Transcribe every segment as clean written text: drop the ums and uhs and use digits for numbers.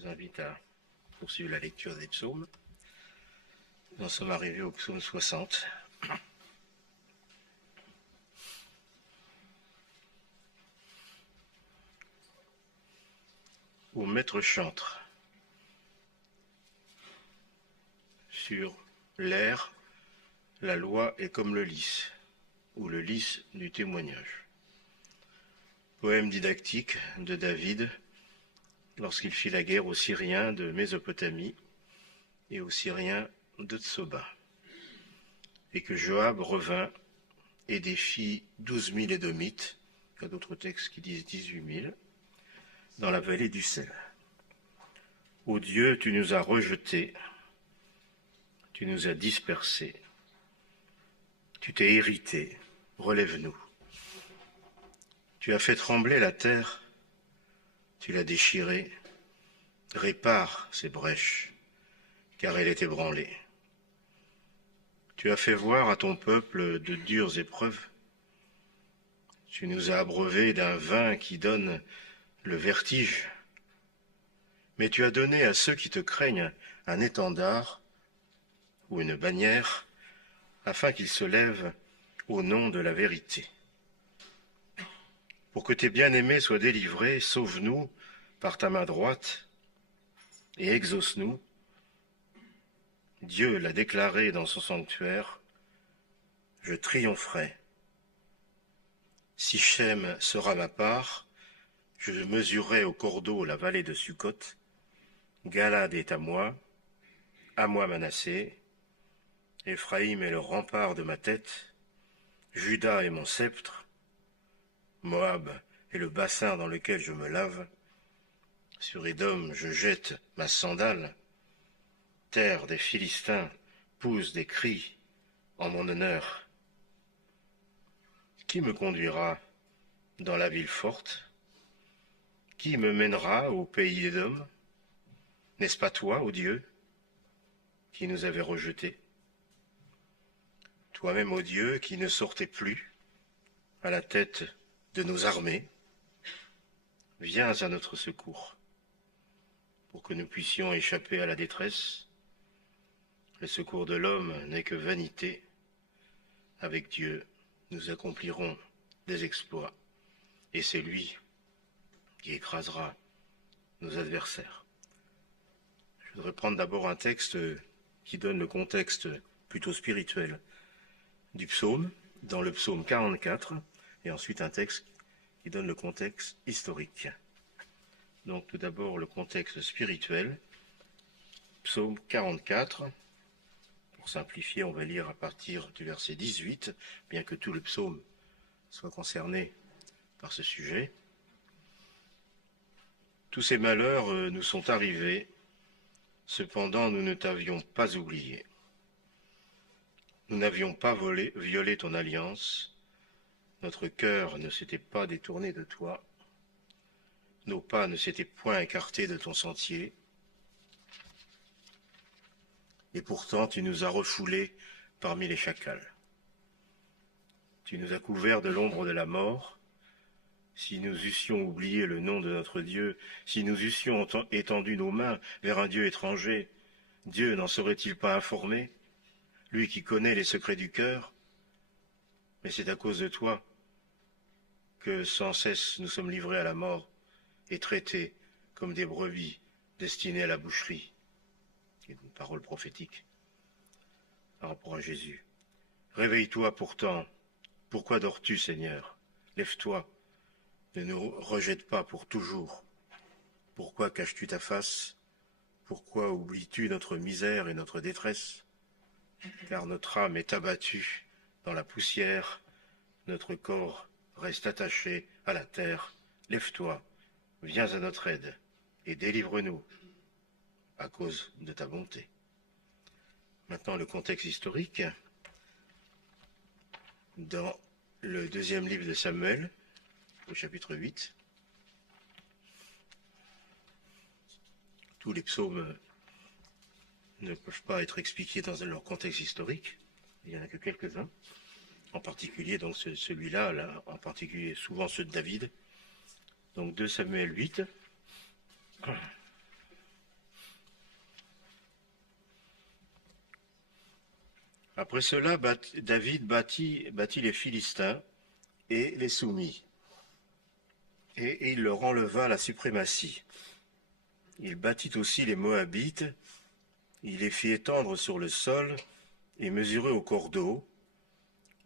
Je vous invite à poursuivre la lecture des psaumes. Nous en sommes arrivés au psaume 60. Où maître chantre sur l'air, la loi est comme le lys, ou le lys du témoignage. Poème didactique de David lorsqu'il fit la guerre aux Syriens de Mésopotamie et aux Syriens de Tsoba, et que Joab revint et défit 12 000 Édomites, il y a d'autres textes qui disent 18 000, dans la vallée du Sel. Ô Dieu, tu nous as rejetés, tu nous as dispersés, tu t'es irrité, relève-nous. Tu as fait trembler la terre, tu l'as déchirée, répare ses brèches, car elle est ébranlée. Tu as fait voir à ton peuple de dures épreuves, tu nous as abreuvés d'un vin qui donne le vertige, mais tu as donné à ceux qui te craignent un étendard ou une bannière, afin qu'ils se lèvent au nom de la vérité. Pour que tes bien-aimés soient délivrés, sauve-nous par ta main droite et exauce-nous. Dieu l'a déclaré dans son sanctuaire, je triompherai. Sichem sera ma part, je mesurerai au cordeau la vallée de Sukkot. Galad est à moi Manassé. Éphraïm est le rempart de ma tête, Juda est mon sceptre, Moab est le bassin dans lequel je me lave. Sur Édom je jette ma sandale, terre des Philistins pousse des cris en mon honneur. Qui me conduira dans la ville forte? Qui me mènera au pays d'Édom? N'est-ce pas toi, ô Dieu, qui nous avais rejetés? Toi-même, ô Dieu, qui ne sortais plus à la tête de nos armées, viens à notre secours, pour que nous puissions échapper à la détresse. Le secours de l'homme n'est que vanité. Avec Dieu, nous accomplirons des exploits, et c'est lui qui écrasera nos adversaires. Je voudrais prendre d'abord un texte qui donne le contexte plutôt spirituel du psaume, dans le psaume 44, et ensuite un texte qui donne le contexte historique. Donc tout d'abord le contexte spirituel, psaume 44. Pour simplifier, on va lire à partir du verset 18, bien que tout le psaume soit concerné par ce sujet. Tous ces malheurs nous sont arrivés, cependant nous ne t'avions pas oublié. Nous n'avions pas violé ton alliance, notre cœur ne s'était pas détourné de toi, nos pas ne s'étaient point écartés de ton sentier, et pourtant tu nous as refoulés parmi les chacals. Tu nous as couverts de l'ombre de la mort. Si nous eussions oublié le nom de notre Dieu, si nous eussions étendu nos mains vers un Dieu étranger, Dieu n'en serait-il pas informé, lui qui connaît les secrets du cœur? Mais c'est à cause de toi que sans cesse nous sommes livrés à la mort et traités comme des brebis destinées à la boucherie. C'est une parole prophétique par rapport à Jésus. Réveille-toi pourtant. Pourquoi dors-tu, Seigneur? Lève-toi. Ne nous rejette pas pour toujours. Pourquoi caches-tu ta face? Pourquoi oublies-tu notre misère et notre détresse? Car notre âme est abattue dans la poussière, notre corps reste attaché à la terre. Lève-toi, viens à notre aide et délivre-nous à cause de ta bonté. Maintenant, le contexte historique. Dans le deuxième livre de Samuel, au chapitre 8, tous les psaumes ne peuvent pas être expliqués dans leur contexte historique. Il n'y en a que quelques-uns. En particulier, donc celui-là, là, en particulier souvent ceux de David. Donc 2 Samuel 8. Après cela, David bâtit les Philistins et les soumit. Et il leur enleva la suprématie. Il bâtit aussi les Moabites, il les fit étendre sur le sol et mesurer au cordeau.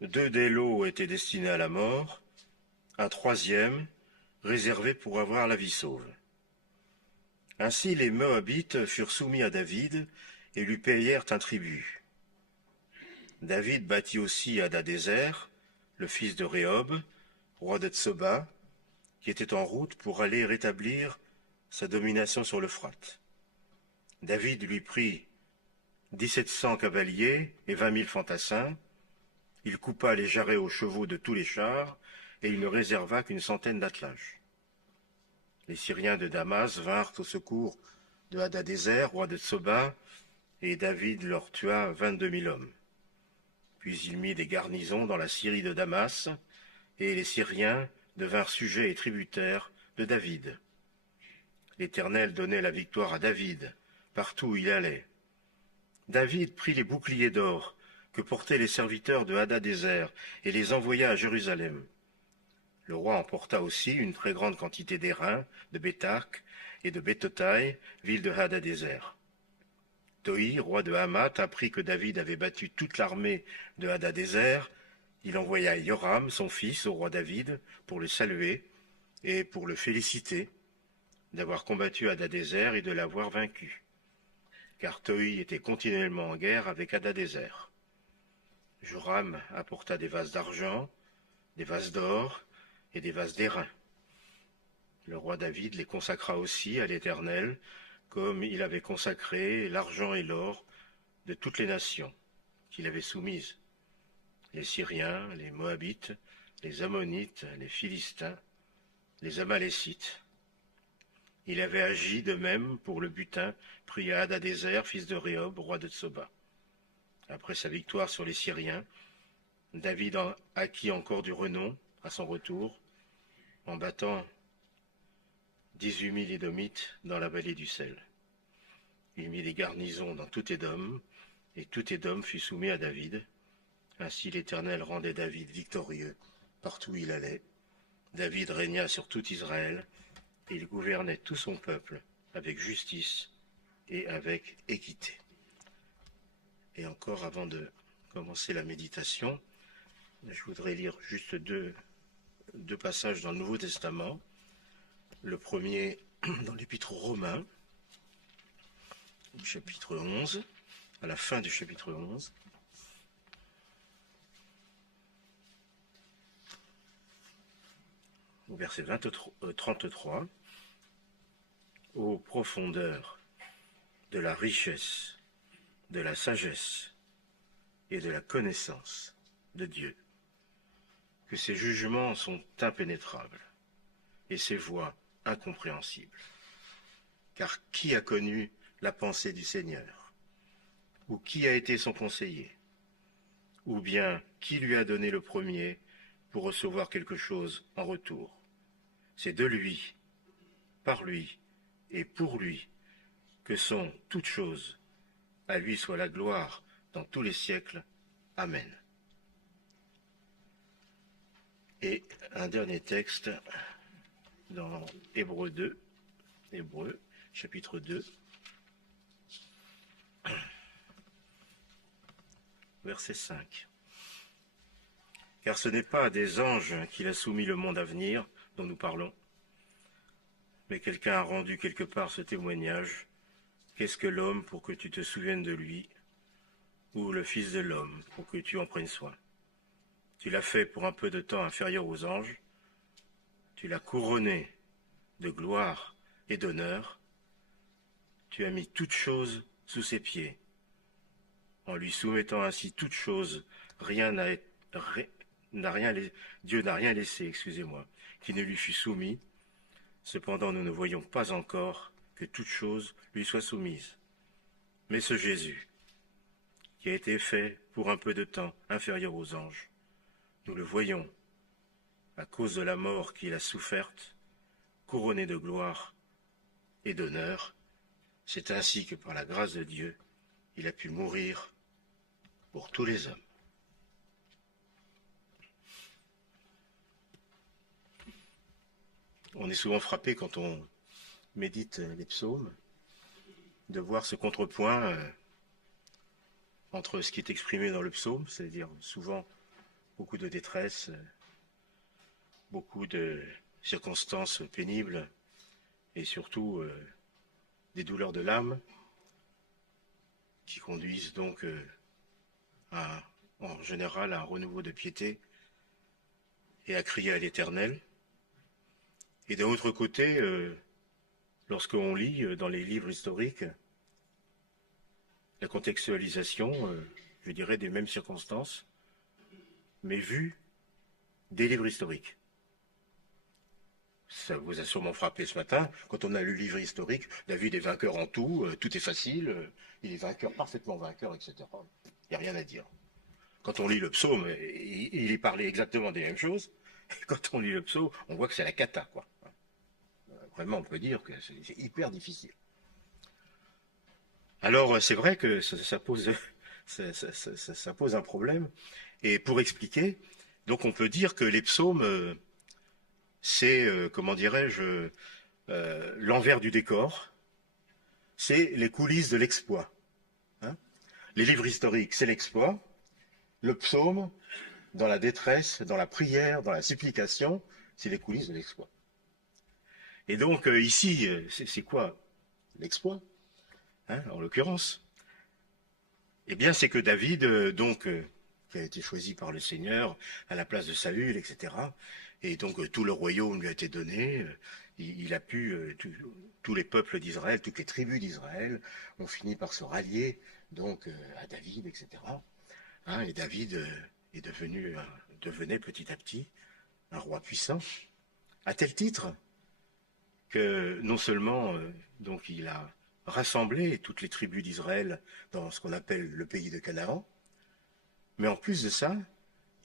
2 des lots étaient destinés à la mort, un 3e réservé pour avoir la vie sauve. Ainsi les Moabites furent soumis à David et lui payèrent un tribut. David bâtit aussi Hadadézer, le fils de Rehob, roi de Tsoba, qui était en route pour aller rétablir sa domination sur l'Euphrate. David lui prit 1700 cavaliers et 20 000 fantassins. Il coupa les jarrets aux chevaux de tous les chars, et il ne réserva qu'une centaine d'attelages. Les Syriens de Damas vinrent au secours de Hadadézer, roi de Tsoba, et David leur tua 22 000 hommes. Puis il mit des garnisons dans la Syrie de Damas, et les Syriens devinrent sujets et tributaires de David. L'Éternel donnait la victoire à David, partout où il allait. David prit les boucliers d'or que portaient les serviteurs de Hadadézer et les envoya à Jérusalem. Le roi emporta aussi une très grande quantité d'airain, de Bétark et de Bétotaï, ville de Hadadézer. Toi, roi de Hamath, apprit que David avait battu toute l'armée de Hadadézer. Il envoya Joram, son fils, au roi David, pour le saluer et pour le féliciter d'avoir combattu Hadadézer et de l'avoir vaincu, car Toi était continuellement en guerre avec Hadadézer. Joram apporta des vases d'argent, des vases d'or et des vases d'airain. Le roi David les consacra aussi à l'Éternel, comme il avait consacré l'argent et l'or de toutes les nations qu'il avait soumises, les Syriens, les Moabites, les Ammonites, les Philistins, les Amalécites. Il avait agi de même pour le butin pris à Hadadézer, fils de Rehob, roi de Tsoba. Après sa victoire sur les Syriens, David acquit encore du renom à son retour, en battant 18 000 Édomites dans la vallée du Sel. Il mit des garnisons dans tout Édom, et tout Édom fut soumis à David. Ainsi l'Éternel rendait David victorieux partout où il allait. David régna sur tout Israël, et il gouvernait tout son peuple avec justice et avec équité. Et encore, avant de commencer la méditation, je voudrais lire juste deux passages dans le Nouveau Testament. Le premier dans l'Épître aux Romains, au chapitre 11, à la fin du chapitre 11. Au verset 33, ô profondeur de la richesse, de la sagesse et de la connaissance de Dieu, que ses jugements sont impénétrables et ses voies incompréhensibles. Car qui a connu la pensée du Seigneur? Ou qui a été son conseiller? Ou bien qui lui a donné le premier pour recevoir quelque chose en retour? C'est de lui, par lui et pour lui que sont toutes choses. À lui soit la gloire dans tous les siècles. Amen. Et un dernier texte dans Hébreux 2, Hébreux, chapitre 2, verset 5. Car ce n'est pas à des anges qu'il a soumis le monde à venir dont nous parlons, mais quelqu'un a rendu quelque part ce témoignage. Qu'est-ce que l'homme pour que tu te souviennes de lui, ou le Fils de l'homme pour que tu en prennes soin? Tu l'as fait pour un peu de temps inférieur aux anges, tu l'as couronné de gloire et d'honneur, tu as mis toutes choses sous ses pieds. En lui soumettant ainsi toutes choses, Dieu n'a rien laissé, qui ne lui fût soumis. Cependant, nous ne voyons pas encore que toutes choses lui soient soumises. Mais ce Jésus, qui a été fait pour un peu de temps inférieur aux anges, nous le voyons, à cause de la mort qu'il a soufferte, couronné de gloire et d'honneur. C'est ainsi que par la grâce de Dieu, il a pu mourir pour tous les hommes. On est souvent frappé quand on médite les psaumes de voir ce contrepoint entre ce qui est exprimé dans le psaume, c'est-à-dire souvent beaucoup de détresse, beaucoup de circonstances pénibles et surtout des douleurs de l'âme qui conduisent donc en général à un renouveau de piété et à crier à l'Éternel. Et d'un autre côté, lorsqu'on lit dans les livres historiques la contextualisation, je dirais, des mêmes circonstances, mais vue des livres historiques. Ça vous a sûrement frappé ce matin, quand on a lu le livre historique, David est vainqueur en tout, tout est facile, il est vainqueur, parfaitement vainqueur, etc. Il n'y a rien à dire. Quand on lit le psaume, il est parlé exactement des mêmes choses, et quand on lit le psaume, on voit que c'est la cata, quoi. Vraiment, on peut dire que c'est hyper difficile. Alors, c'est vrai que ça pose un problème, et pour expliquer, donc on peut dire que les psaumes, c'est, comment dirais-je, l'envers du décor, c'est les coulisses de l'exploit. Hein. Les livres historiques, c'est l'exploit. Le psaume, dans la détresse, dans la prière, dans la supplication, c'est les coulisses de l'exploit. Et donc ici, c'est quoi l'exploit, hein, en l'occurrence? Eh bien, c'est que David, qui a été choisi par le Seigneur à la place de Saül, etc., et donc tout le royaume lui a été donné, il a pu, tous les peuples d'Israël, toutes les tribus d'Israël ont fini par se rallier donc à David, etc. Hein, et David devenait petit à petit un roi puissant, à tel titre que non seulement donc il a rassemblé toutes les tribus d'Israël dans ce qu'on appelle le pays de Canaan, mais en plus de ça,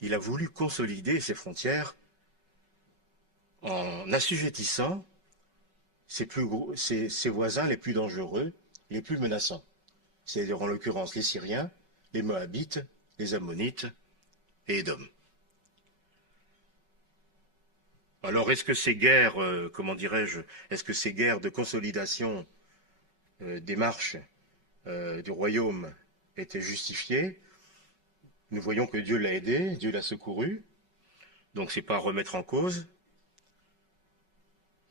il a voulu consolider ses frontières en assujettissant ses voisins les plus dangereux, les plus menaçants, c'est-à-dire en l'occurrence les Syriens, les Moabites, les Ammonites et Édom. Alors est-ce que ces guerres, comment dirais-je, est-ce que ces guerres de consolidation des marches du royaume étaient justifiées? Nous voyons que Dieu l'a aidé, Dieu l'a secouru, donc c'est pas à remettre en cause.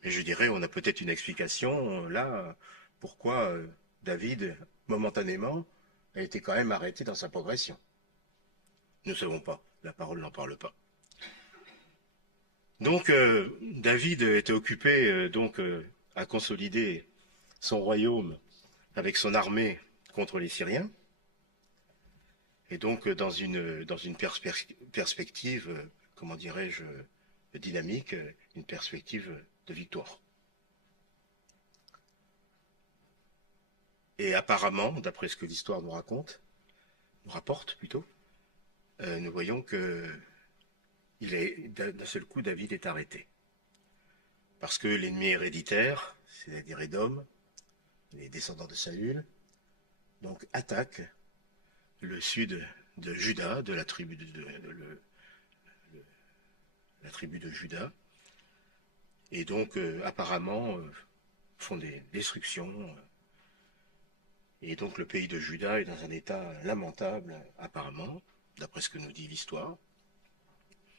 Mais je dirais, on a peut-être une explication là, pourquoi David, momentanément, a été quand même arrêté dans sa progression. Nous ne savons pas, la parole n'en parle pas. Donc David était occupé à consolider son royaume avec son armée contre les Syriens, et donc dans une perspective, comment dirais-je, dynamique, une perspective de victoire. Et apparemment, d'après ce que l'histoire nous rapporte plutôt, nous voyons que d'un seul coup, David est arrêté. Parce que l'ennemi héréditaire, c'est-à-dire Édom, les descendants de Saül, donc attaque le sud de Juda, de la tribu de Juda, et donc apparemment font des destructions. Et donc le pays de Juda est dans un état lamentable, apparemment, d'après ce que nous dit l'histoire,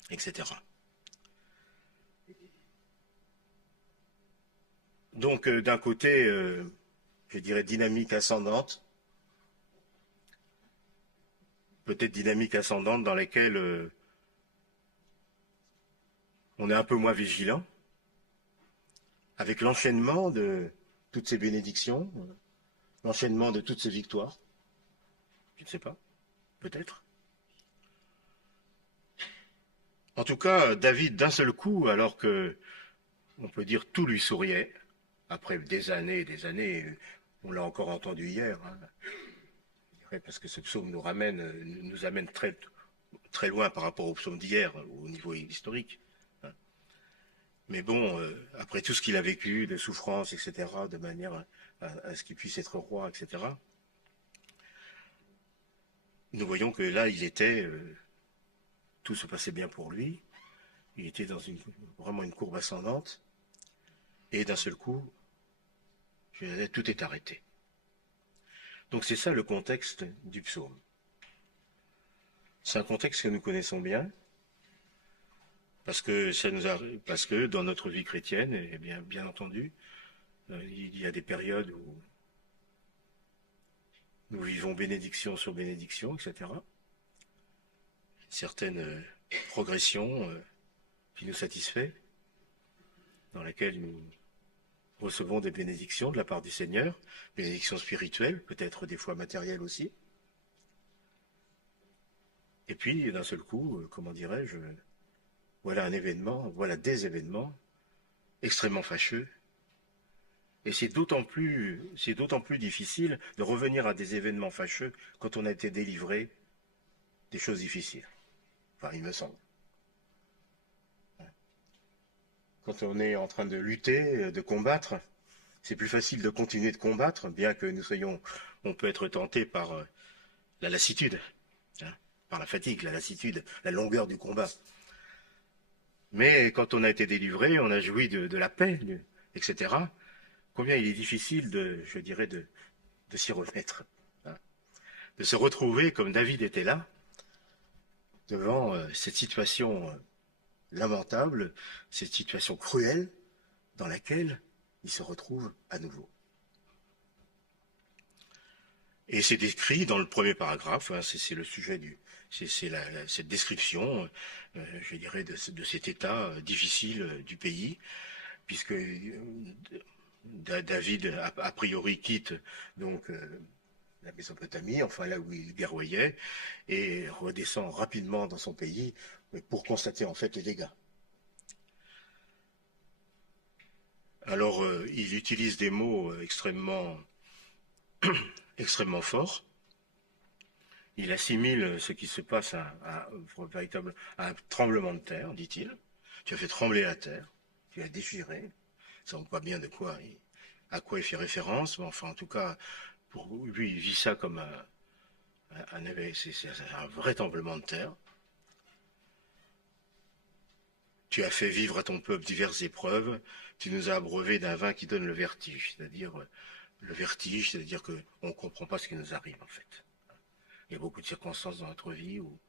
etc. Donc d'un côté, je dirais dynamique ascendante, peut-être dynamique ascendante dans laquelle on est un peu moins vigilant, avec l'enchaînement de toutes ces bénédictions, l'enchaînement de toutes ces victoires. Je ne sais pas, peut-être. En tout cas, David, d'un seul coup, alors que, on peut dire, tout lui souriait, après des années, on l'a encore entendu hier, hein, parce que ce psaume nous amène très, très loin par rapport au psaume d'hier, au niveau historique. Hein. Mais bon, après tout ce qu'il a vécu, de souffrance, etc., de manière à ce qu'il puisse être roi, etc., nous voyons que là, tout se passait bien pour lui. Il était dans vraiment une courbe ascendante. Et d'un seul coup, tout est arrêté. Donc c'est ça le contexte du psaume. C'est un contexte que nous connaissons bien, parce que dans notre vie chrétienne, eh bien entendu, il y a des périodes où nous vivons bénédiction sur bénédiction, etc. Certaines progressions qui nous satisfait, dans laquelle nous recevons des bénédictions de la part du Seigneur, bénédictions spirituelles, peut-être des fois matérielles aussi. Et puis, d'un seul coup, comment dirais-je, voilà des événements extrêmement fâcheux. Et c'est d'autant plus difficile de revenir à des événements fâcheux quand on a été délivré des choses difficiles. Enfin, il me semble. Quand on est en train de lutter, de combattre, c'est plus facile de continuer de combattre, bien que on peut être tenté par la lassitude, hein, par la fatigue, la lassitude, la longueur du combat. Mais quand on a été délivré, on a joui de la paix, etc. Combien il est difficile je dirais, de s'y remettre, hein, de se retrouver comme David était là, devant cette situation lamentable, cette situation cruelle dans laquelle il se retrouve à nouveau. Et c'est décrit dans le premier paragraphe, hein, c'est le sujet cette description, je dirais, de cet état difficile du pays, puisque David a priori quitte donc la Mésopotamie, enfin là où il guerroyait, et redescend rapidement dans son pays pour constater en fait les dégâts. Alors il utilise des mots extrêmement forts. Il assimile ce qui se passe à un tremblement de terre, dit-il. Tu as fait trembler la terre, tu as déchiré. Ça ne sait pas bien à quoi il fait référence, mais enfin en tout cas, pour lui, il vit ça comme c'est un vrai tremblement de terre. Tu as fait vivre à ton peuple diverses épreuves, tu nous as abreuvés d'un vin qui donne le vertige, c'est-à-dire qu'on ne comprend pas ce qui nous arrive en fait. Il y a beaucoup de circonstances dans notre vie où,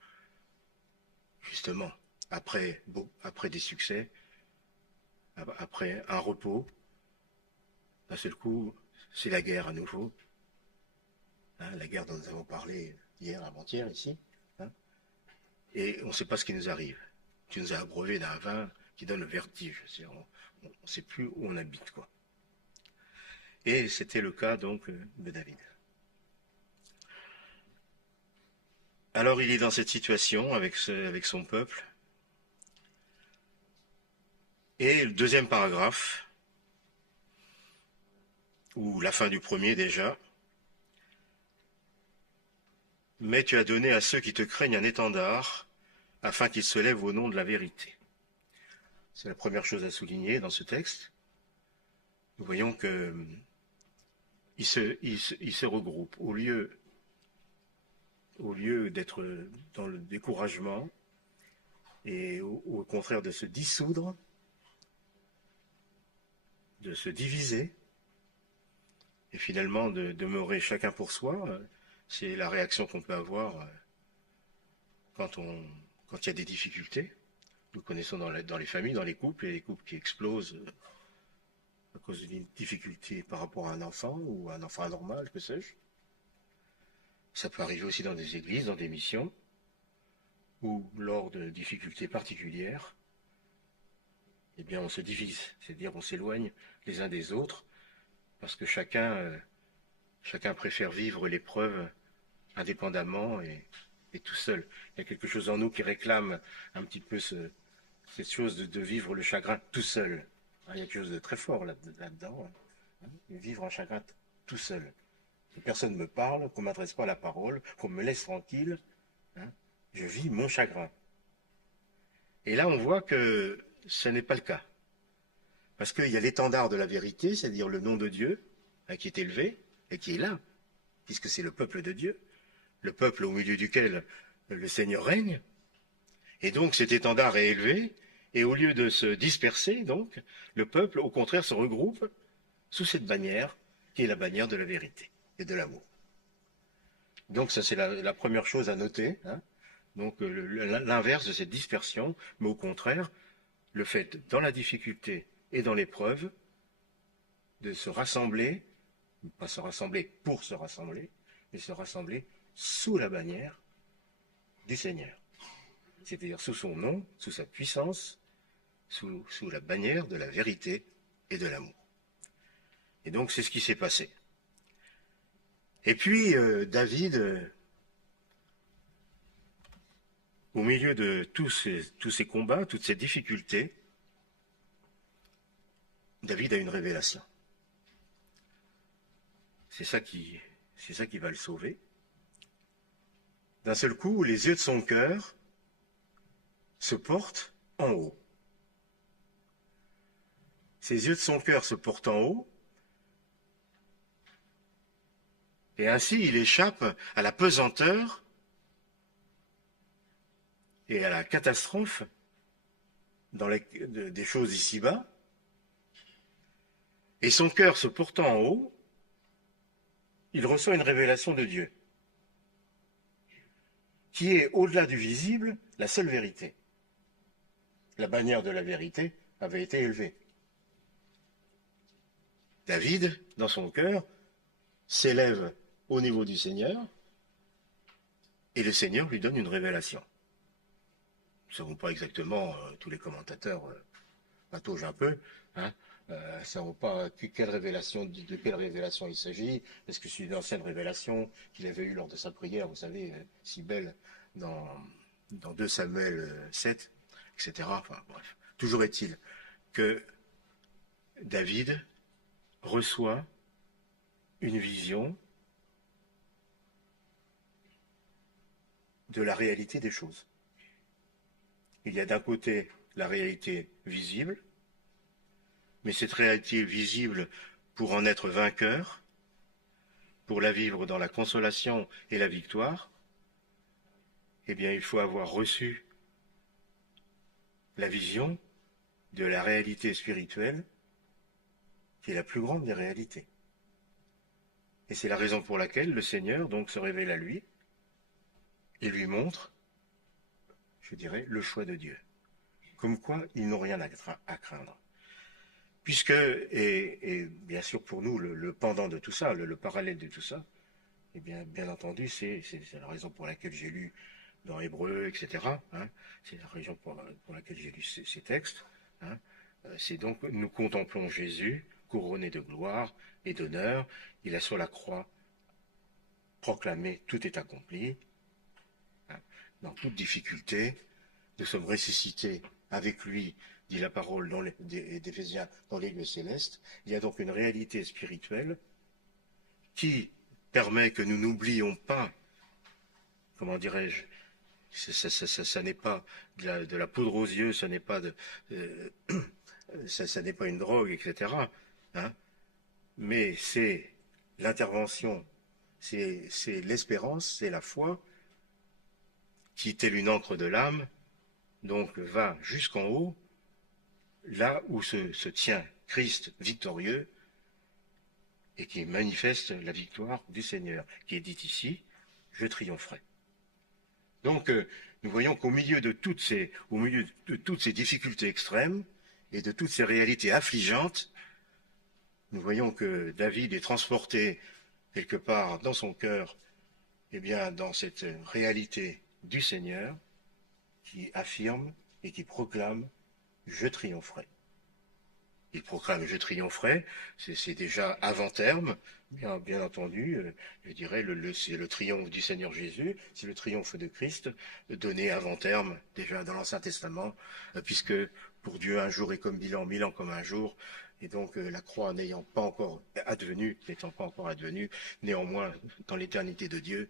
justement, après des succès, après un repos, d'un seul coup, c'est la guerre à nouveau. Hein, la guerre dont nous avons parlé hier, avant-hier, ici. Hein, et on ne sait pas ce qui nous arrive. Tu nous as abreuvés d'un vin qui donne le vertige. On ne sait plus où on habite, quoi. Et c'était le cas, donc, de David. Alors, il est dans cette situation avec son peuple. Et le deuxième paragraphe, ou la fin du premier déjà, mais tu as donné à ceux qui te craignent un étendard, afin qu'ils se lèvent au nom de la vérité. C'est la première chose à souligner dans ce texte. Nous voyons que il se regroupe au lieu d'être dans le découragement et au contraire de se dissoudre, de se diviser et finalement de demeurer chacun pour soi. C'est la réaction qu'on peut avoir quand il y a des difficultés. Nous connaissons dans les familles, dans les couples, et les couples qui explosent à cause d'une difficulté par rapport à un enfant ou à un enfant anormal, que sais-je. Ça peut arriver aussi dans des églises, dans des missions, ou lors de difficultés particulières, eh bien on se divise, c'est-à-dire on s'éloigne les uns des autres, parce que chacun préfère vivre l'épreuve indépendamment et tout seul. Il y a quelque chose en nous qui réclame un petit peu cette chose de vivre le chagrin tout seul. Il y a quelque chose de très fort là-dedans, hein, vivre un chagrin tout seul. Que personne ne me parle, qu'on ne m'adresse pas la parole, qu'on me laisse tranquille, hein, je vis mon chagrin. Et là, on voit que ce n'est pas le cas. Parce qu'il y a l'étendard de la vérité, c'est-à-dire le nom de Dieu, hein, qui est élevé et qui est là, puisque c'est le peuple de Dieu. le peuple au milieu duquel le Seigneur règne. Et donc cet étendard est élevé, et au lieu de se disperser, donc, le peuple, au contraire, se regroupe sous cette bannière, qui est la bannière de la vérité et de l'amour. Donc ça, c'est la première chose à noter, hein. Donc l'inverse de cette dispersion, mais au contraire, le fait, dans la difficulté et dans l'épreuve, de se rassembler, pas se rassembler pour se rassembler, mais se rassembler sous la bannière du Seigneur. C'est-à-dire sous son nom, sous sa puissance, sous la bannière de la vérité et de l'amour. Et donc c'est ce qui s'est passé. Et puis David, au milieu de tous ces combats, toutes ces difficultés, David a une révélation. C'est ça qui va le sauver. D'un seul coup, les yeux de son cœur se portent en haut. Ses yeux de son cœur se portent en haut, et ainsi il échappe à la pesanteur et à la catastrophe des choses ici-bas. Et son cœur se portant en haut, il reçoit une révélation de Dieu, qui est, au-delà du visible, la seule vérité. La bannière de la vérité avait été élevée. David, dans son cœur, s'élève au niveau du Seigneur, et le Seigneur lui donne une révélation. Nous ne savons pas exactement, tous les commentateurs pataugent un peu, hein, ne savons pas de quelle révélation il s'agit. Est-ce que c'est une ancienne révélation qu'il avait eue lors de sa prière, vous savez, si belle, dans 2 Samuel 7, etc. Enfin bref, toujours est-il que David reçoit une vision de la réalité des choses. Il y a d'un côté la réalité visible, mais cette réalité visible, pour en être vainqueur, pour la vivre dans la consolation et la victoire, eh bien, il faut avoir reçu la vision de la réalité spirituelle, qui est la plus grande des réalités. Et c'est la raison pour laquelle le Seigneur donc se révèle à lui et lui montre, je dirais, le choix de Dieu. Comme quoi, ils n'ont rien à craindre. Puisque, et bien sûr pour nous, le pendant de tout ça, le parallèle de tout ça, eh bien entendu, c'est la raison pour laquelle j'ai lu dans Hébreu, etc. Hein, c'est la raison pour laquelle j'ai lu ces textes. Hein, c'est donc, nous contemplons Jésus, couronné de gloire et d'honneur. Il a sur la croix proclamé, tout est accompli. Hein, dans toute difficulté, nous sommes ressuscités avec lui, dit la parole d'Éphésiens, dans les lieux célestes. Il y a donc une réalité spirituelle qui permet que nous n'oublions pas, comment dirais-je, ça n'est pas de la poudre aux yeux, ça n'est pas ça n'est pas une drogue, etc. Hein, mais c'est l'intervention, c'est l'espérance, c'est la foi qui, telle une encre de l'âme, donc va jusqu'en haut, là où se tient Christ victorieux et qui manifeste la victoire du Seigneur, qui est dit ici, je triompherai. Donc nous voyons qu'au milieu de toutes ces difficultés extrêmes et de toutes ces réalités affligeantes, nous voyons que David est transporté quelque part dans son cœur, eh bien dans cette réalité du Seigneur qui affirme et qui proclame « Je triompherai ». Il proclame « Je triompherai », c'est déjà avant terme, bien entendu, je dirais, c'est le triomphe du Seigneur Jésus, c'est le triomphe de Christ, donné avant terme, déjà dans l'Ancien Testament, puisque pour Dieu, un jour est comme 1000 ans, 1000 ans comme un jour, et donc la croix n'étant pas encore advenue, néanmoins, dans l'éternité de Dieu,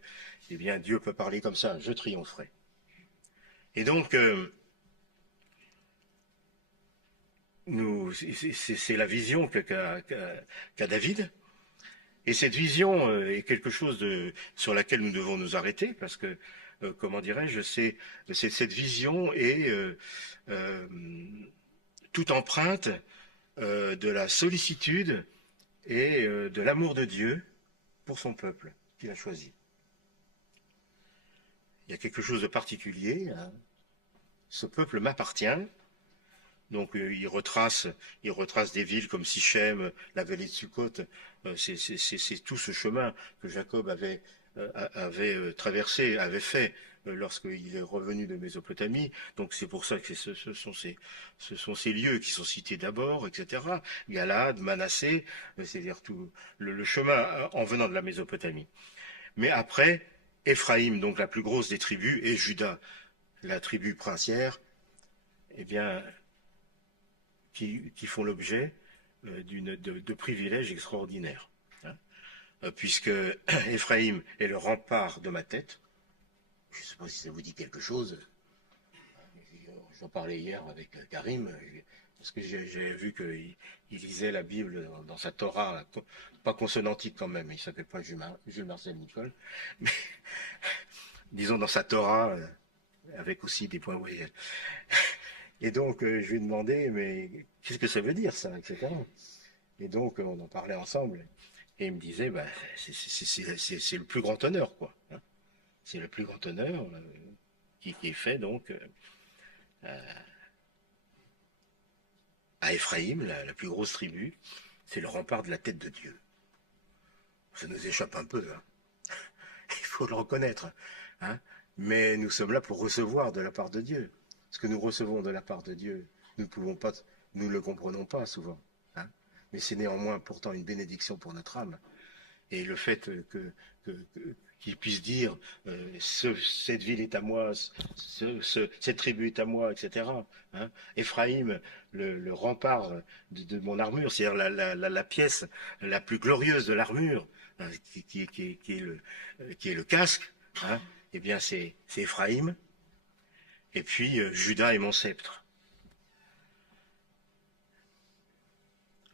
eh bien, Dieu peut parler comme ça, « Je triompherai ». Et donc, c'est la vision qu'a David, Et cette vision est quelque chose sur laquelle nous devons nous arrêter, parce que, comment dirais-je, cette vision est euh, toute empreinte de la sollicitude et de l'amour de Dieu pour son peuple qu'il a choisi. Il y a quelque chose de particulier, hein. Ce peuple m'appartient. Donc il retrace des villes comme Sichem, la vallée de Sukkot. C'est tout ce chemin que Jacob avait traversé, avait fait lorsqu'il est revenu de Mésopotamie. Donc c'est pour ça que ce sont ces lieux qui sont cités d'abord, etc. Galade, Manassé, c'est-à-dire tout le chemin en venant de la Mésopotamie. Mais après, Éphraïm, donc la plus grosse des tribus, et Juda, la tribu princière, eh bien, qui font l'objet de privilèges extraordinaires, hein. Puisque Éphraïm est le rempart de ma tête. Je ne sais pas si ça vous dit quelque chose. J'en parlais hier avec Karim, parce que j'ai vu qu'il lisait la Bible dans sa Torah, pas consonantique quand même, il ne s'appelle pas Jules Marcel Nicole, mais disons dans sa Torah, avec aussi des points voyelles. Et donc, je lui ai demandé, mais qu'est-ce que ça veut dire, ça, etc. Et donc, on en parlait ensemble. Et il me disait, bah, c'est le plus grand honneur, quoi, hein. C'est le plus grand honneur qui est fait, donc, à Éphraïm, la plus grosse tribu. C'est le rempart de la tête de Dieu. Ça nous échappe un peu, hein. Il faut le reconnaître, hein. Mais nous sommes là pour recevoir de la part de Dieu. Ce que nous recevons de la part de Dieu, nous ne pouvons pas, nous ne le comprenons pas souvent, hein. Mais c'est néanmoins pourtant une bénédiction pour notre âme. Et le fait qu'il puisse dire cette ville est à moi, cette tribu est à moi, etc. Hein. Éphraïm, le rempart de mon armure, c'est-à-dire la pièce la plus glorieuse de l'armure, hein, qui est le casque, hein, eh bien c'est Éphraïm. Et puis Juda est mon sceptre.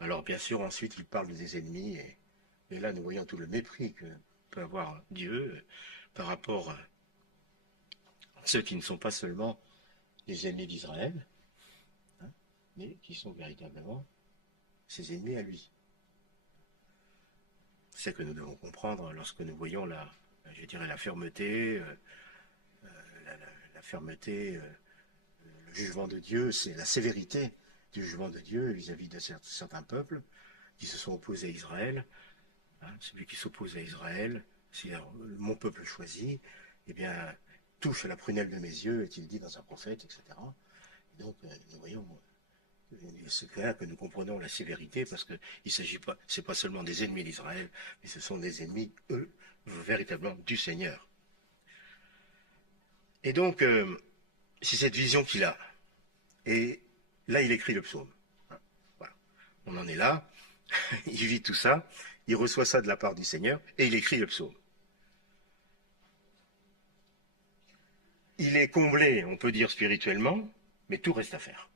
Alors bien sûr, ensuite il parle des ennemis, et là nous voyons tout le mépris que peut avoir Dieu par rapport à ceux qui ne sont pas seulement les ennemis d'Israël, hein, mais qui sont véritablement ses ennemis à lui. C'est ce que nous devons comprendre lorsque nous voyons je dirais la fermeté, la fermeté, le jugement de Dieu, c'est la sévérité du jugement de Dieu vis-à-vis de certains peuples qui se sont opposés à Israël. Hein, celui qui s'oppose à Israël, c'est mon peuple choisi, eh bien, touche à la prunelle de mes yeux, est-il dit dans un prophète, etc. Et donc, nous voyons, c'est clair que nous comprenons la sévérité, parce que il s'agit pas, c'est pas seulement des ennemis d'Israël, mais ce sont des ennemis, eux, véritablement du Seigneur. Et donc, c'est cette vision qu'il a. Et là, il écrit le psaume. Voilà. On en est là. Il vit tout ça. Il reçoit ça de la part du Seigneur et il écrit le psaume. Il est comblé, on peut dire spirituellement, mais tout reste à faire.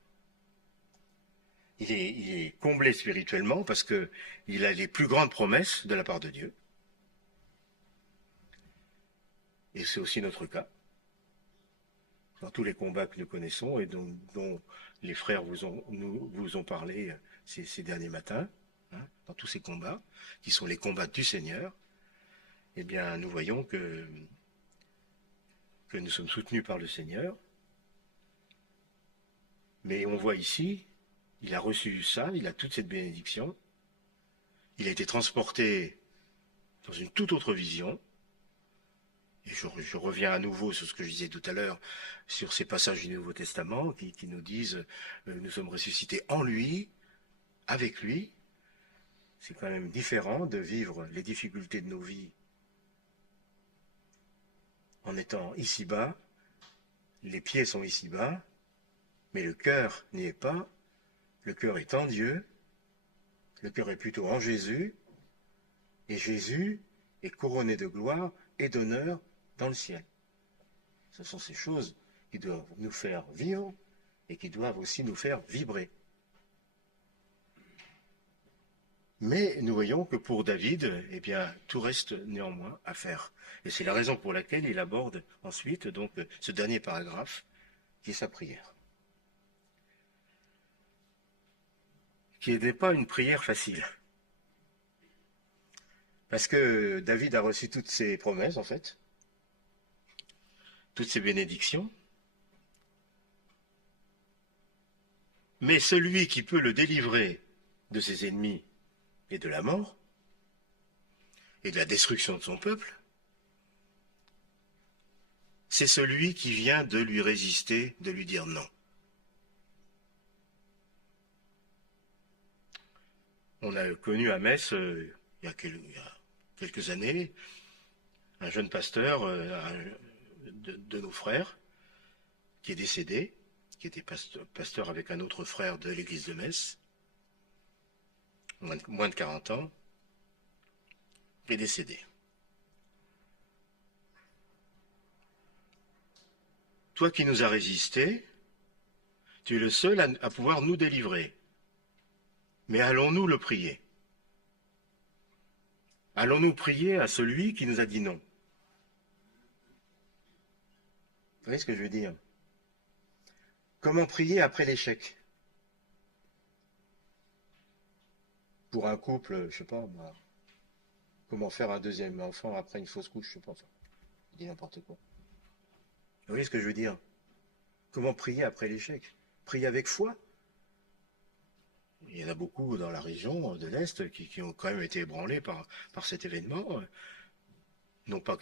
Il est comblé spirituellement parce qu'il a les plus grandes promesses de la part de Dieu. Et c'est aussi notre cas. Dans tous les combats que nous connaissons et dont les frères vous ont parlé ces derniers matins, hein, dans tous ces combats, qui sont les combats du Seigneur, eh bien, nous voyons que nous sommes soutenus par le Seigneur. Mais on voit ici, il a reçu ça, il a toute cette bénédiction, il a été transporté dans une toute autre vision. Et je reviens à nouveau sur ce que je disais tout à l'heure, sur ces passages du Nouveau Testament qui nous disent nous sommes ressuscités en lui, avec lui. C'est quand même différent de vivre les difficultés de nos vies en étant ici-bas, les pieds sont ici-bas, mais le cœur n'y est pas, le cœur est en Dieu, le cœur est plutôt en Jésus, et Jésus est couronné de gloire et d'honneur dans le ciel. Ce sont ces choses qui doivent nous faire vivre et qui doivent aussi nous faire vibrer. Mais nous voyons que pour David, eh bien, tout reste néanmoins à faire. Et c'est la raison pour laquelle il aborde ensuite donc ce dernier paragraphe, qui est sa prière. Qui n'est pas une prière facile. Parce que David a reçu toutes ses promesses, en fait, toutes ses bénédictions. Mais celui qui peut le délivrer de ses ennemis et de la mort, et de la destruction de son peuple, c'est celui qui vient de lui résister, de lui dire non. On a connu à Metz, il y a quelques années, un jeune pasteur, de nos frères, qui est décédé, qui était pasteur avec un autre frère de l'église de Metz, moins de 40 ans, est décédé. Toi qui nous as résisté, tu es le seul à pouvoir nous délivrer. Mais allons-nous le prier? Allons-nous prier à celui qui nous a dit non? Vous voyez ce que je veux dire? Comment prier après l'échec? Pour un couple, je sais pas, comment faire un deuxième enfant après une fausse couche, je sais pas, enfin, je dis n'importe quoi. Vous voyez ce que je veux dire? Comment prier après l'échec? Prier avec foi? Il y en a beaucoup dans la région de l'Est qui ont quand même été ébranlés par cet événement. Non pas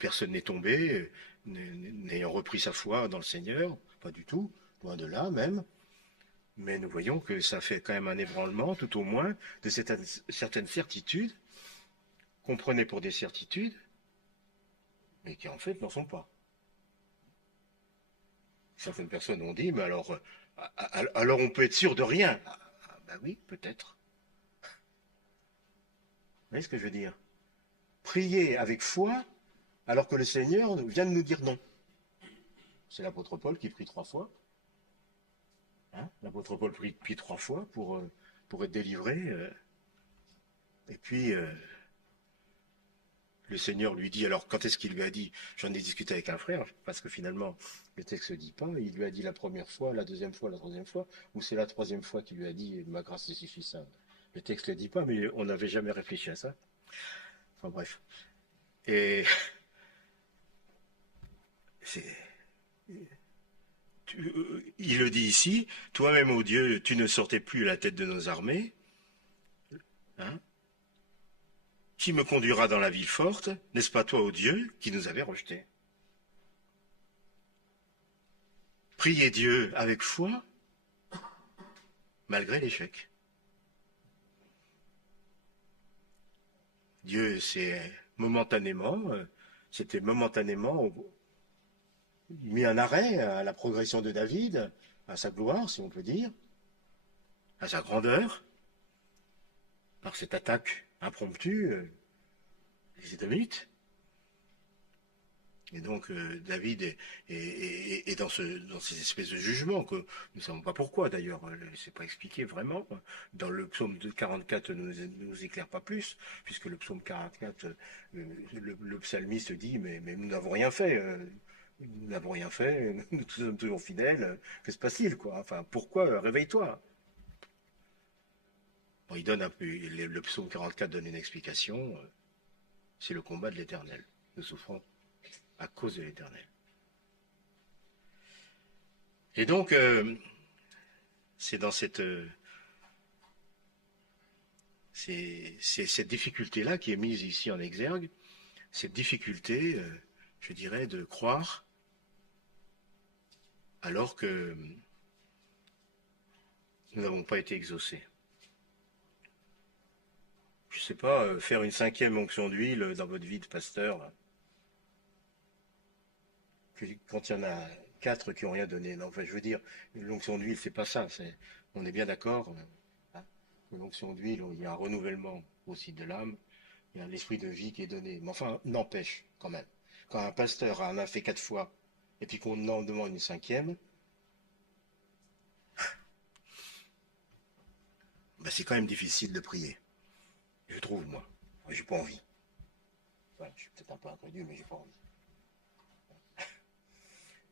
personne n'est tombé, n'ayant repris sa foi dans le Seigneur, pas du tout, loin de là même. Mais nous voyons que ça fait quand même un ébranlement, tout au moins, de certaines certitudes qu'on prenait pour des certitudes, mais qui en fait n'en sont pas. Certaines personnes ont dit, mais alors on peut être sûr de rien. Ben oui, peut-être. Vous voyez ce que je veux dire? Prier avec foi, alors que le Seigneur vient de nous dire non. C'est l'apôtre Paul qui prie 3 fois. Hein, l'apôtre Paul prie 3 fois pour être délivré. Et puis, le Seigneur lui dit, alors quand est-ce qu'il lui a dit? J'en ai discuté avec un frère, parce que finalement, le texte ne dit pas. Il lui a dit la première fois, la deuxième fois, la troisième fois, ou c'est la troisième fois qu'il lui a dit, ma grâce est suffisante. Le texte ne le dit pas, mais on n'avait jamais réfléchi à ça. Enfin bref. Et c'est... il le dit ici, toi-même, ô Dieu, tu ne sortais plus à la tête de nos armées. Hein? Qui me conduira dans la ville forte? N'est-ce pas toi, ô Dieu, qui nous avais rejetés? Prier Dieu avec foi, malgré l'échec. Dieu, c'était momentanément mis un arrêt à la progression de David, à sa gloire, si on peut dire, à sa grandeur, par cette attaque impromptue des Édomites. Et donc David est dans ces espèces de jugements que nous ne savons pas pourquoi d'ailleurs, c'est pas expliqué vraiment. Dans le psaume 44 ne nous éclaire pas plus, puisque le psaume 44, le psalmiste dit mais nous n'avons rien fait. Nous n'avons rien fait, nous sommes toujours fidèles, que se passe-t-il quoi? Enfin, pourquoi? Réveille-toi. Bon, il donne le psaume 44 donne une explication, c'est le combat de l'Éternel. Nous souffrons à cause de l'Éternel. Et donc, c'est dans cette difficulté-là qui est mise ici en exergue, cette difficulté, je dirais, de croire alors que nous n'avons pas été exaucés. Je ne sais pas, faire une 5e onction d'huile dans votre vie de pasteur, quand il y en a 4 qui n'ont rien donné. Non, enfin, je veux dire, l'onction d'huile, c'est pas ça. On est bien d'accord. Hein, l'onction d'huile, il y a un renouvellement aussi de l'âme, il y a l'esprit de vie qui est donné. Mais enfin, n'empêche quand même. Quand un pasteur en a fait 4 fois, et puis qu'on en demande une 5e, ben c'est quand même difficile de prier. Je trouve, moi. J'ai pas envie. Enfin, je suis peut-être un peu incrédule, mais j'ai pas envie.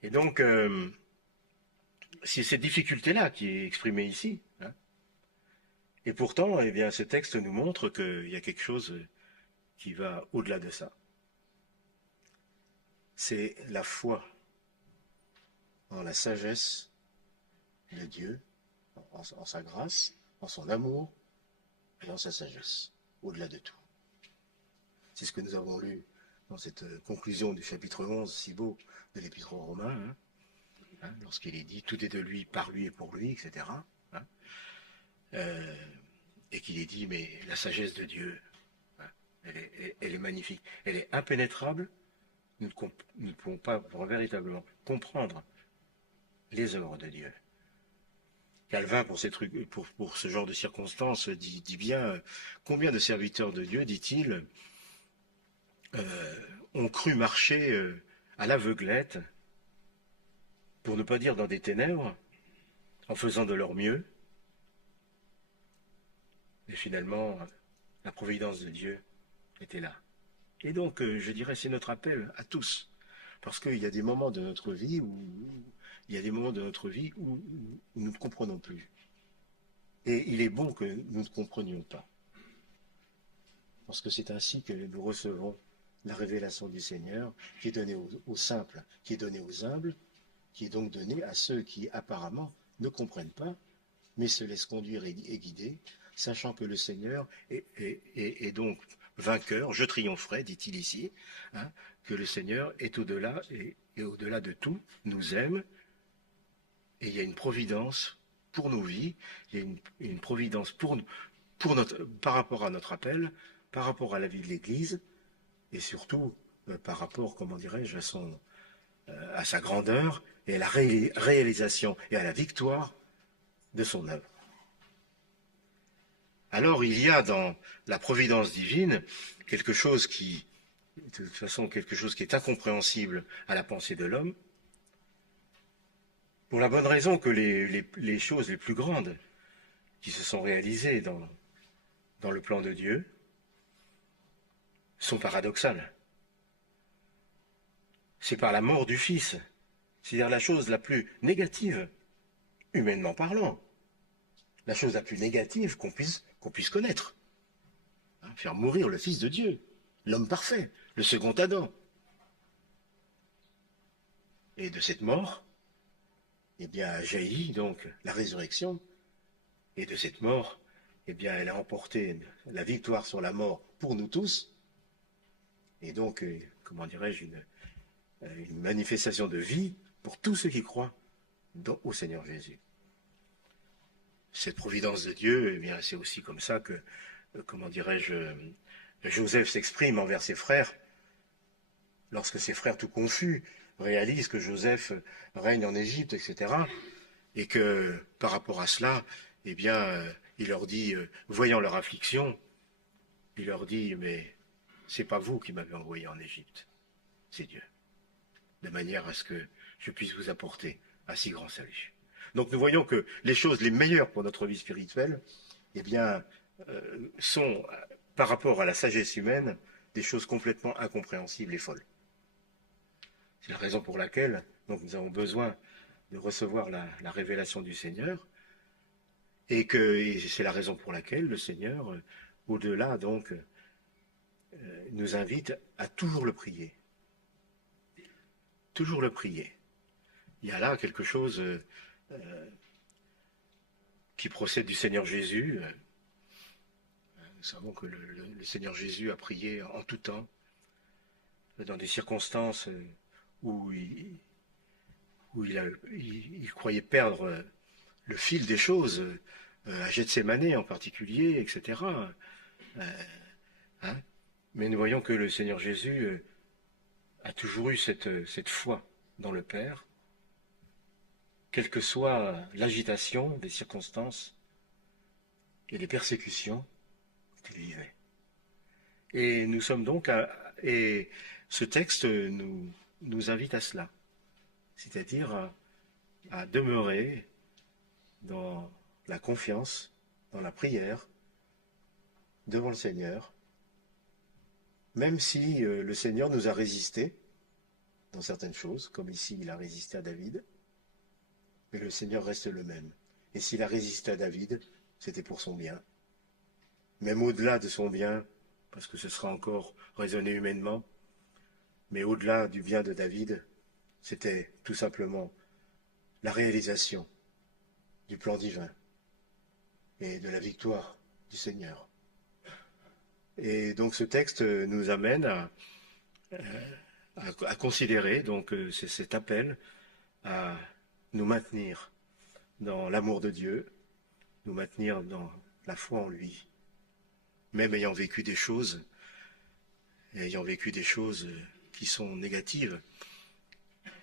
Et donc, c'est cette difficulté-là qui est exprimée ici. Hein. Et pourtant, eh bien, ce texte nous montre qu'il y a quelque chose qui va au-delà de ça. C'est la foi en la sagesse de Dieu, en sa grâce, en son amour et en sa sagesse, au-delà de tout. C'est ce que nous avons lu dans cette conclusion du chapitre 11, si beau, de l'Épître aux Romains, hein, lorsqu'il est dit « tout est de lui, par lui et pour lui », etc. Hein, et qu'il est dit « mais la sagesse de Dieu, hein, elle est magnifique, elle est impénétrable, nous ne pouvons pas véritablement comprendre les œuvres de Dieu. » Calvin, pour ce genre de circonstances, dit bien combien de serviteurs de Dieu, dit-il, ont cru marcher à l'aveuglette, pour ne pas dire dans des ténèbres, en faisant de leur mieux. Et finalement, la providence de Dieu était là. Et donc, je dirais, c'est notre appel à tous. Parce qu'il y a des moments de notre vie où nous ne comprenons plus. Et il est bon que nous ne comprenions pas. Parce que c'est ainsi que nous recevons la révélation du Seigneur, qui est donnée aux simples, qui est donnée aux humbles, qui est donc donnée à ceux qui apparemment ne comprennent pas, mais se laissent conduire et guider, sachant que le Seigneur est donc vainqueur, je triompherai, dit-il ici, hein, que le Seigneur est au-delà et au-delà de tout, nous aime, et il y a une providence pour nos vies, il y a une providence par rapport à notre appel, par rapport à la vie de l'Église, et surtout par rapport, comment dirais-je, à sa grandeur et à la réalisation et à la victoire de son œuvre. Alors il y a dans la providence divine quelque chose qui est incompréhensible à la pensée de l'homme, pour la bonne raison que les choses les plus grandes qui se sont réalisées dans le plan de Dieu sont paradoxales. C'est par la mort du Fils, c'est-à-dire la chose la plus négative, humainement parlant, la chose la plus négative qu'on puisse connaître. Hein, faire mourir le Fils de Dieu, l'homme parfait, le second Adam. Et de cette mort, eh bien, a jailli donc la résurrection, et de cette mort, eh bien, elle a emporté la victoire sur la mort pour nous tous, et donc, comment dirais-je, une manifestation de vie pour tous ceux qui croient au Seigneur Jésus. Cette providence de Dieu, eh bien, c'est aussi comme ça que, comment dirais-je, Joseph s'exprime envers ses frères, lorsque ses frères tout confus réalisent que Joseph règne en Égypte, etc., et que par rapport à cela, eh bien, il leur dit, voyant leur affliction, il leur dit, mais c'est pas vous qui m'avez envoyé en Égypte, c'est Dieu, de manière à ce que je puisse vous apporter un si grand salut. Donc nous voyons que les choses les meilleures pour notre vie spirituelle, eh bien, sont, par rapport à la sagesse humaine, des choses complètement incompréhensibles et folles. C'est la raison pour laquelle donc, nous avons besoin de recevoir la révélation du Seigneur, et c'est la raison pour laquelle le Seigneur, au-delà, donc, nous invite à toujours le prier. Toujours le prier. Il y a là quelque chose qui procède du Seigneur Jésus. Nous savons que le Seigneur Jésus a prié en tout temps, dans des circonstances où il croyait perdre le fil des choses, à Gethsémanée en particulier, etc. Hein, mais nous voyons que le Seigneur Jésus a toujours eu cette foi dans le Père, quelle que soit l'agitation des circonstances et des persécutions qu'il vivait. Et nous sommes donc et ce texte nous invite à cela, c'est-à-dire à demeurer dans la confiance dans la prière, devant le Seigneur, même si le Seigneur nous a résisté dans certaines choses, comme ici il a résisté à David, mais le Seigneur reste le même. Et s'il a résisté à David, c'était pour son bien. Même au-delà de son bien, parce que ce sera encore raisonné humainement, mais au-delà du bien de David, c'était tout simplement la réalisation du plan divin et de la victoire du Seigneur. Et donc ce texte nous amène à considérer donc cet appel à nous maintenir dans l'amour de Dieu, nous maintenir dans la foi en lui, même ayant vécu des choses, qui sont négatives.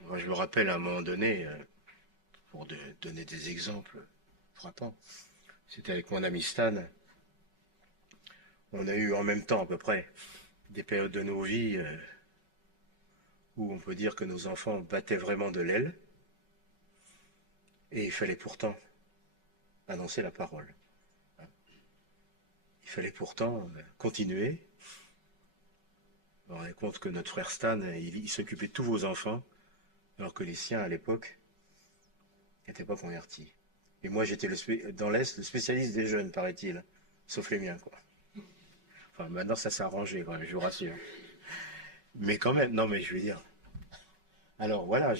Moi, je me rappelle à un moment donné, pour donner des exemples frappants, c'était avec mon ami Stan. On a eu en même temps à peu près des périodes de nos vies où on peut dire que nos enfants battaient vraiment de l'aile, et il fallait pourtant annoncer la parole. Il fallait pourtant continuer. On se rendait compte que notre frère Stan, il s'occupait de tous vos enfants, alors que les siens, à l'époque, n'étaient pas convertis. Et moi, j'étais dans l'Est le spécialiste des jeunes, paraît-il, sauf les miens, quoi. Enfin, maintenant, ça s'est arrangé, quand même, je vous rassure. Mais quand même, non, mais je veux dire. Alors, voilà,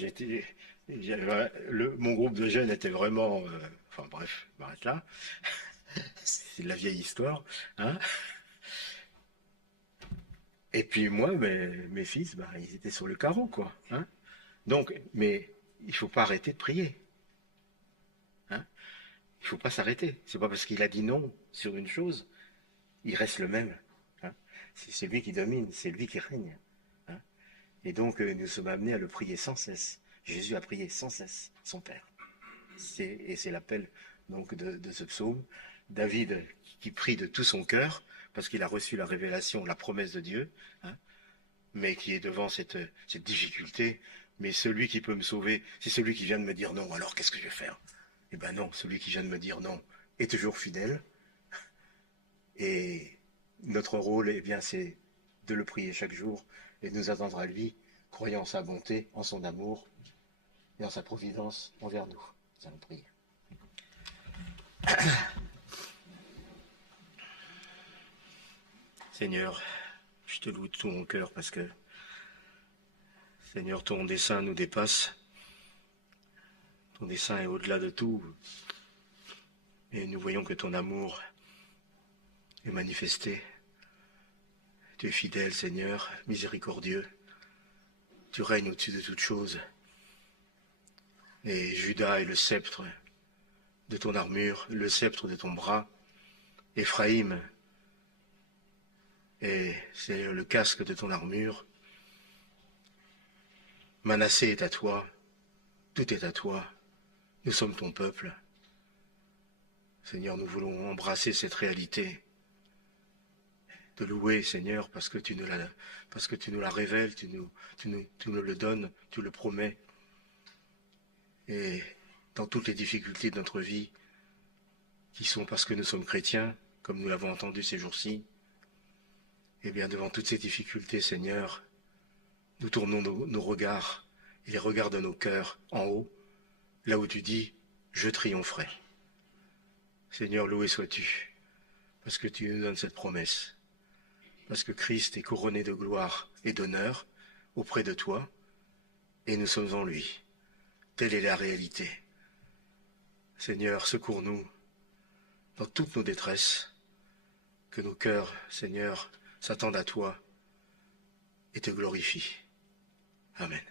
mon groupe de jeunes était vraiment... enfin, bref, je m'arrête là. C'est de la vieille histoire, hein. Et puis moi, mes fils, ils étaient sur le carreau, quoi. Hein. Donc, mais il ne faut pas arrêter de prier. Hein. Il ne faut pas s'arrêter. C'est pas parce qu'il a dit non sur une chose, il reste le même. Hein. C'est lui qui domine, c'est lui qui règne. Hein. Et donc, nous sommes amenés à le prier sans cesse. Jésus a prié sans cesse son Père. Et c'est l'appel donc de ce psaume. David qui prie de tout son cœur, parce qu'il a reçu la révélation, la promesse de Dieu, hein, mais qui est devant cette difficulté. Mais celui qui peut me sauver, c'est celui qui vient de me dire non. Alors qu'est-ce que je vais faire? Eh bien non, celui qui vient de me dire non est toujours fidèle. Et notre rôle, eh bien, c'est de le prier chaque jour et de nous attendre à lui, croyant en sa bonté, en son amour et en sa providence envers nous. Nous allons prier. Seigneur, je te loue de tout mon cœur parce que, Seigneur, ton dessein nous dépasse. Ton dessein est au-delà de tout. Et nous voyons que ton amour est manifesté. Tu es fidèle, Seigneur, miséricordieux. Tu règnes au-dessus de toutes choses. Et Judas est le sceptre de ton armure, le sceptre de ton bras. Éphraïm et c'est le casque de ton armure. Manassé est à toi, tout est à toi, nous sommes ton peuple. Seigneur, nous voulons embrasser cette réalité, de louer, Seigneur, parce que tu nous la révèles, tu nous le donnes, tu le promets. Et dans toutes les difficultés de notre vie, qui sont parce que nous sommes chrétiens, comme nous l'avons entendu ces jours-ci, eh bien, devant toutes ces difficultés, Seigneur, nous tournons nos regards et les regards de nos cœurs en haut, là où tu dis « Je triompherai ». Seigneur, loué sois-tu, parce que tu nous donnes cette promesse, parce que Christ est couronné de gloire et d'honneur auprès de toi, et nous sommes en lui. Telle est la réalité. Seigneur, secours-nous dans toutes nos détresses, que nos cœurs, Seigneur, s'attendent à toi et te glorifient. Amen.